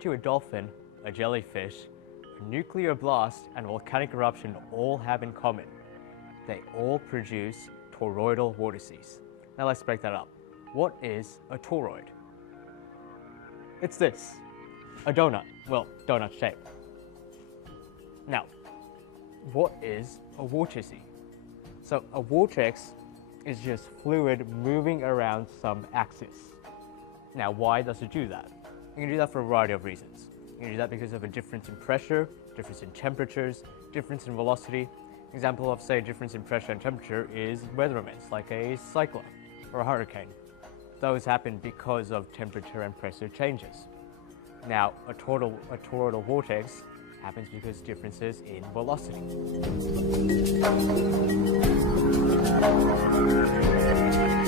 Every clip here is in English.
to a dolphin, a jellyfish, a nuclear blast, and volcanic eruption all have in common. They all produce toroidal vortices. Now let's break that up. What is a toroid? It's this, a donut. Well, donut shape. Now, what is a vortice? So a vortex is just fluid moving around some axis. Now, why does it do that? You can do that for a variety of reasons. You can do that because of a difference in pressure, difference in temperatures, difference in velocity. Example of, say, difference in pressure and temperature is weather events like a cyclone or a hurricane. Those happen because of temperature and pressure changes. Now, a toroidal vortex happens because differences in velocity.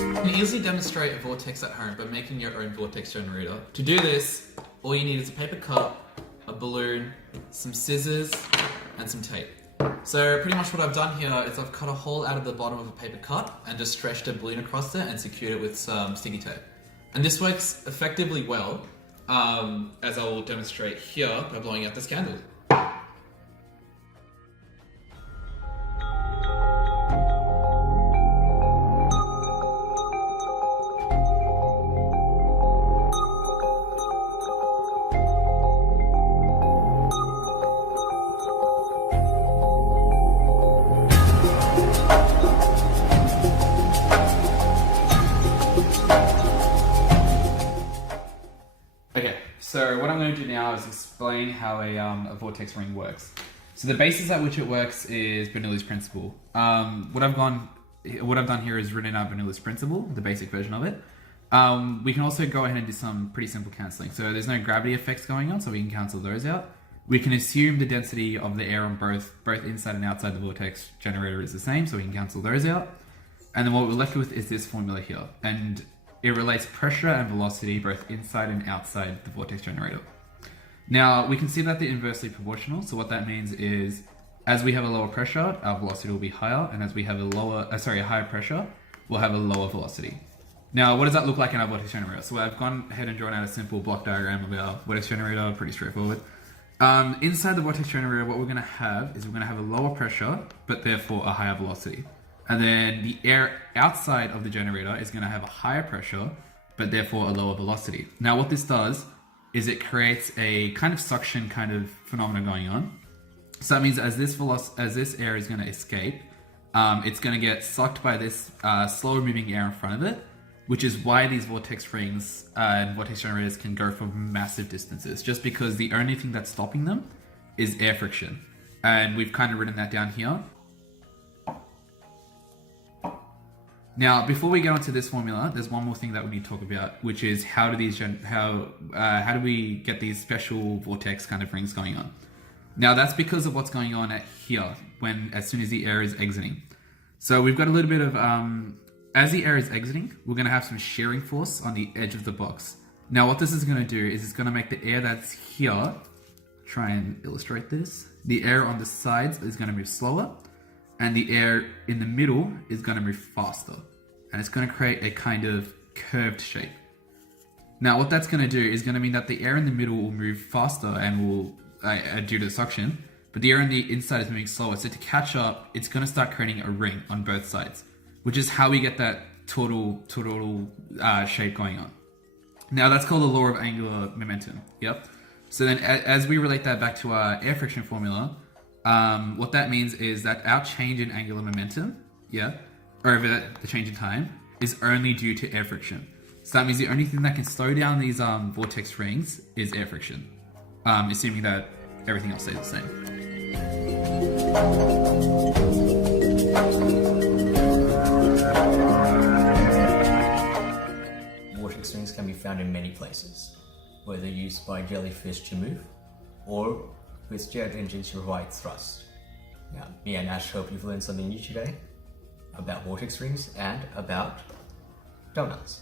You can easily demonstrate a vortex at home by making your own vortex generator. To do this, all you need is a paper cup, a balloon, some scissors, and some tape. So pretty much what I've done here is I've cut a hole out of the bottom of a paper cup and just stretched a balloon across it and secured it with some sticky tape. And this works effectively well, as I will demonstrate here by blowing out this candle. Okay, so what I'm going to do now is explain how a vortex ring works. So the basis at which it works is Bernoulli's principle. What I've done here is written out Bernoulli's principle, the basic version of it. We can also go ahead and do some pretty simple cancelling. So there's no gravity effects going on, so we can cancel those out. We can assume the density of the air on both inside and outside the vortex generator is the same, so we can cancel those out. And then what we're left with is this formula here. And it relates pressure and velocity both inside and outside the vortex generator. Now, we can see that they're inversely proportional. So what that means is, as we have a lower pressure, our velocity will be higher. And as we have a higher pressure, we'll have a lower velocity. Now, what does that look like in our vortex generator? So I've gone ahead and drawn out a simple block diagram of our vortex generator, pretty straightforward. Inside the vortex generator, what we're gonna have is we're gonna have a lower pressure, but therefore a higher velocity. And then the air outside of the generator is going to have a higher pressure, but therefore a lower velocity. Now what this does is it creates a kind of suction kind of phenomenon going on. So that means as this air is going to escape, it's going to get sucked by this slower moving air in front of it, which is why these vortex rings and vortex generators can go for massive distances, just because the only thing that's stopping them is air friction. And we've kind of written that down here. Now, before we get onto this formula, there's one more thing that we need to talk about, which is how do we get these special vortex kind of rings going on? Now, that's because of what's going on at here as soon as the air is exiting. So we've got a little bit of as the air is exiting, we're going to have some shearing force on the edge of the box. Now, what this is going to do is it's going to make the air that's here. Try and illustrate this. The air on the sides is going to move slower, and the air in the middle is going to move faster. And it's going to create a kind of curved shape. Now, what that's going to do is going to mean that the air in the middle will move faster and will, due to the suction, but the air on the inside is moving slower. So to catch up, it's going to start creating a ring on both sides, which is how we get that toroidal shape going on. Now, that's called the law of angular momentum. Yep. So then as we relate that back to our air friction formula, what that means is that our change in angular momentum, over the change in time, is only due to air friction. So that means the only thing that can slow down these vortex rings is air friction, assuming that everything else stays the same. Vortex rings can be found in many places, whether used by jellyfish to move or with jet engines to provide thrust. Now, me and Ash hope you've learned something new today about vortex rings and about donuts.